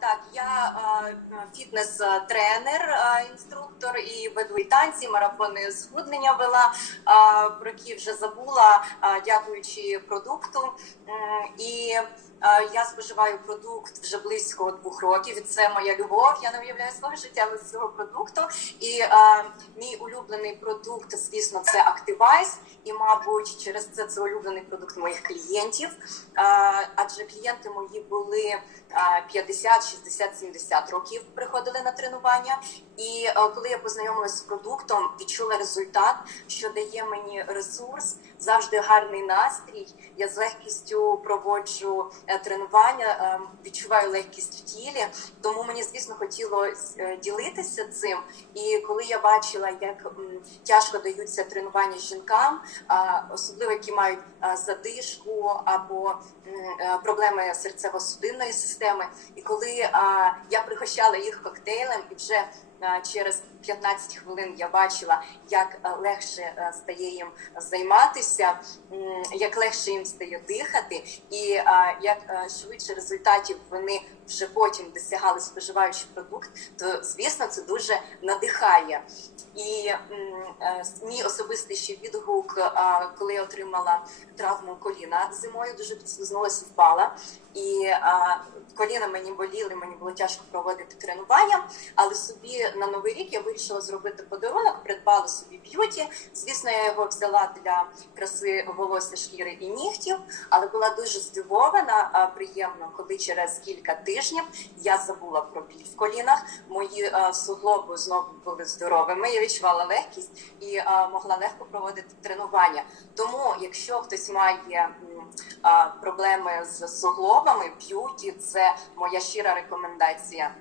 Так, я фітнес-тренер, інструктор і веду танці, марафони схуднення вела. Про які вже забула, дякуючи продукту. І я споживаю продукт вже близько двох років. Це моя любов. Я не уявляю свого життя без цього продукту. І а, мій улюблений продукт, звісно, це Activize. І, мабуть, через це це улюблений продукт моїх клієнтів. А, адже клієнти мої були 50, 60, 70 років приходили на тренування. І е, коли я познайомилася з продуктом, відчула результат, що дає мені ресурс, завжди гарний настрій. Я з легкістю проводжу е, тренування, е, відчуваю легкість в тілі. Тому мені, звісно, хотілося ділитися цим. І коли я бачила, як тяжко даються тренування жінкам, особливо які мають задишку або проблеми серцево-судинної системи, і коли а, я пригощала їх коктейлем, і вже через 15 хвилин я бачила, як легше стає їм займатися, як легше їм стає дихати, і як швидше результатів вони вже потім досягали споживаючи продукт, то звісно це дуже надихає. І е, мій особистий ще відгук, коли я отримала травму коліна зимою, дуже підслизнулася, впала. І коліна мені боліли, мені було тяжко проводити тренування. Але собі на новий рік я вирішила зробити подарунок, придбала собі б'юті. Звісно, я його взяла для краси волосся, шкіри і нігтів, але була дуже здивована, приємно, коли через кілька тижнів я забула про біль в колінах. Мої суглоби знову були здоровими. Я відчувала легкість і могла легко проводити тренування. Тому, якщо хтось має проблеми з суглобами, б'юті це моя щира рекомендація.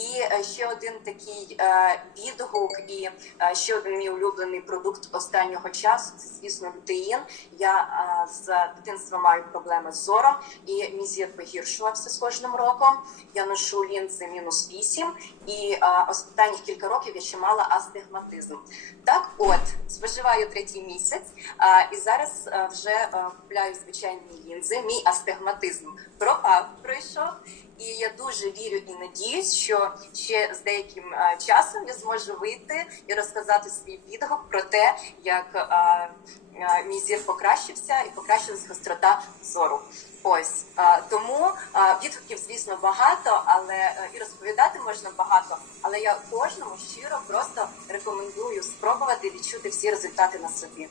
І е, ще один такий е, відгук, і е, ще один мій улюблений продукт останнього часу це звісно лютеїн. Я з дитинства маю проблеми з зором, і мій зір погіршувався з кожним роком. Я ношу лінзи мінус 8, і останніх кілька років я ще мала астигматизм. Так, от споживаю третій місяць, і зараз вже купляю звичайні лінзи. Мій астигматизм пропав, пройшов. І я дуже вірю і надіюсь, що ще з деяким е, часом я зможу вийти і розказати свій відгук про те, як е, е, мій зір покращився і покращилась гострота зору. Ось тому відгуків, звісно, багато, але і розповідати можна багато. Але я кожному щиро просто рекомендую спробувати відчути всі результати на собі.